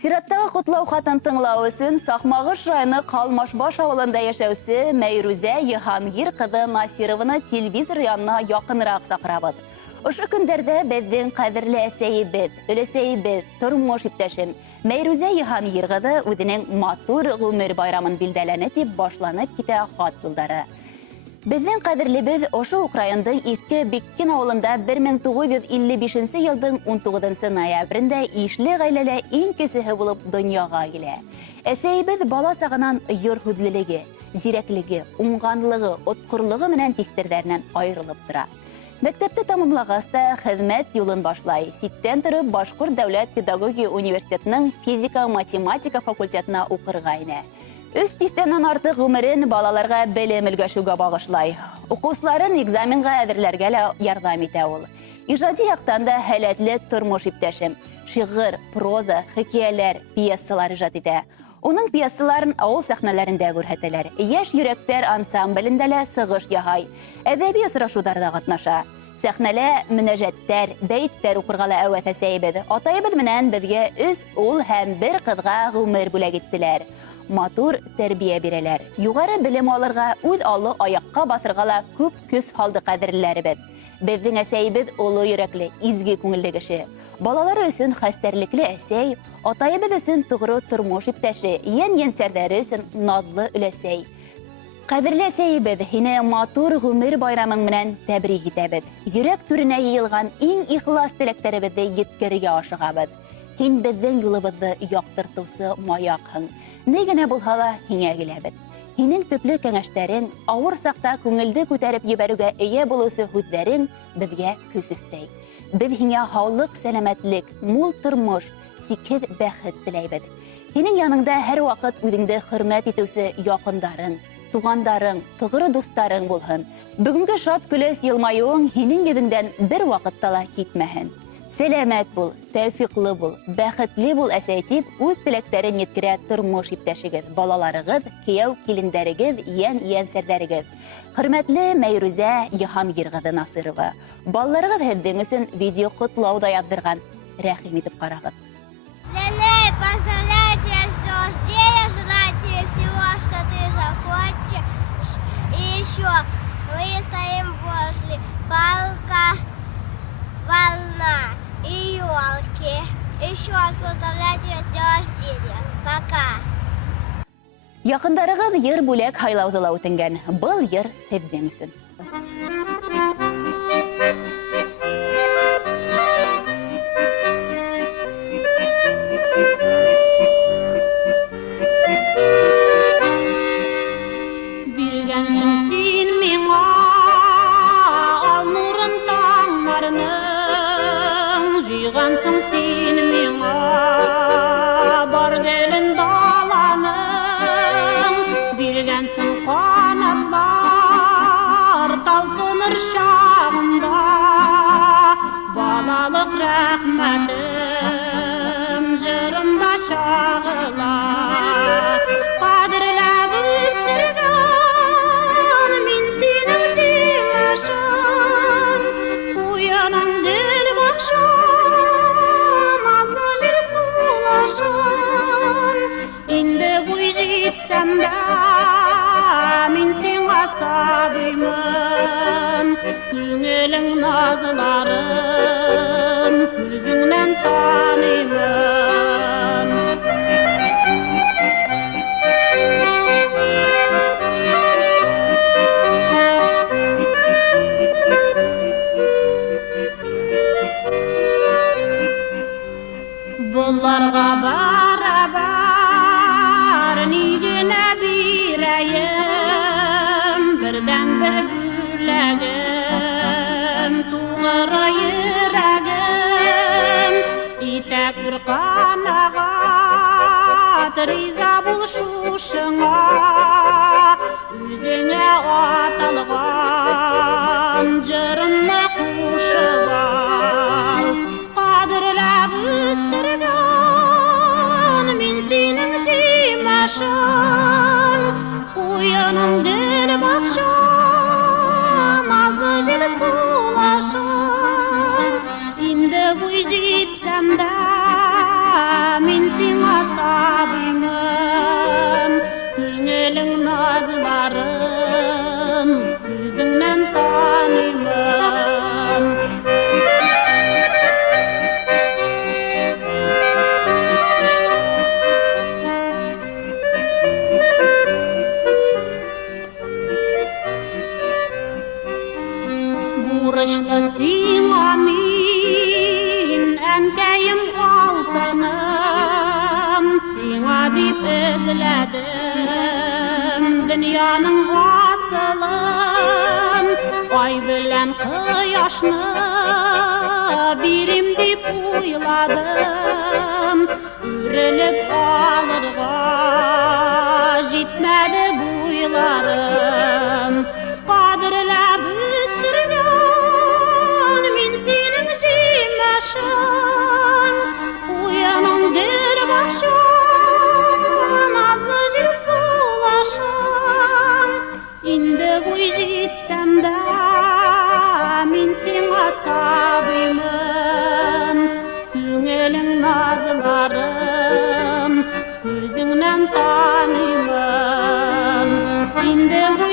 Сираттағы құтлау хатын тыңлау үшін Сақмағыш районы Қалмашбаш ауылында яшәүсе Мәйрүзә Йыхангир кызы Насированы телевизор янына якынрак сакырабыз. Ошо көндәрдә безнең кадерле әсәебез, өләсәебез, тормыш иптәшем Мәйрүзә Йыхангир кызы үзенең матур гомер байрамын билдәләне дип башланып китә хат юлдары. Безнең кадерлебез ошо Украинаның Иске Беккин авылында 1955 елның 19 ноябрендә ишле гаиләле иң кесеһе булып дөньяга килә. Әсәебез бала сагыннан йор хүзлелеге, зирәклеге, уңганлыгы, откырлыгы менән тистердәреннән аерылып тора. Мәктәпте тамамлагач та хезмәт юлын башлай. Ситтән торып Башкорт дәүләт педагогия университетының физика-математика факультетына укырга инә. Үз тиштәннән артык гомерен балаларга белем өлгәшүгә багышлай. Укучыларын экзаменга әзерләргә лә ярдәм итә ул. Иҗади яктан да һәләтле тормыш иптәшем. Шигырь, проза, хикәяләр, пьесалар иҗат итә. Уның пьесаларын авыл сәхнәләрендә күрһәтәләр. Яшь йөрәктәр ансамблендә лә сыгыш яһай. Әдәби очрашуларда катнаша. Сәхнәлә мөнәҗәттәр, бәйттәр укырга ла әвәт әсәебез. Атайыбыз менән безгә 3 ул һәм 1 кызга гомер бүләк иттеләр. Матур тәрбия бирәләр. Югары белем алырга, үз аллы аякка батырга ла күп көс халды кадерләрбез. Безнең әсәебез олы йөрәкле, изге күңелле кеше. Балалары өчен хәстәрлекле әсәй, атайыбыз өчен тугры тормыш иптәше, яньянсәрләре өчен назлы өләсәй. Кадерле әсәебез, һине матур гомер байрамың менән тәбрик итәбез. Йөрәк түренә йыелган иң ихлас теләктәребезне yetkәргә ашыгабыз. Һин безнең юлыбызны яктыртучы маякһың. Ни генә булһа да һиңә киләбез. Һинең төпле кәңәшләрең, авыр сакта күңелде күтәреп ебәрүгә ия булучы һүзләрең безгә көч өстәй. Без һиңә һаулык, сәламәтлек, мул тормыш, сикез бәхет теләйбез. Һинең яныңда һәр вакыт үзеңне хөрмәт итүче якындарың, тугандарың, тугры дусларың булһын. Бүгенге шат көләс елмаюың һинең йөзеңдән бер вакытта ла китмәһен. Сәламәт бул, тәүфиклы бул, бәхетле бул әсәй дип, үз теләктәрен yetkерә тормыш иптәшегез, балаларыгыз, кияү килендәрегез, яньянсәрләрегез. Хөрмәтле Мәйрүзә Йыхангир кызы Насырова, балаларыгыз һездән өчен видео котлау да яздырган. Рәхим итеп карагыз. Лелей, поздравляю тебя с днем рождения, желаю тебе всего, что ты захочешь. И еще мы стоим возле парка волна и елки. Еще раз поздравляю тебя с днем рождения. Пока. Якындарыгыз йыр бүләк хайлауды ла үтенгән. Был йыр һездән өчен. Rəhmətim jırımda şağıla Qadirləb üstürgən min senin jilaşın Uyanın dil baxşın azlı jir sulaşın İndi buy jitsəm də min sen asabıymın Yüngülün nazıların Üzündən tanıyım Bunlarga barabar Nigine birəyim Birdən bir büləgim Tuğra yürəgim İtək bir qanağat Riza buluşuşuna Üzüne atalğan Cırınma quşuval Qadirləb üstürgən Min senin jimaşın Uyanın dil baxşın Azlı jil sulaşın İndi buy jitsəm də min sen dip özledim dünyanın asılın ay bilen kıyaşını birim dip uyladım ürülüp alırga jitmedi buylarım qadırlab üstürgen min senin jimaşın uyanın dil bakşan azı jil sulaşan indi buy jitsem de min sen asabımın Güngölün nazlarım Gözünden tanımın İndi bu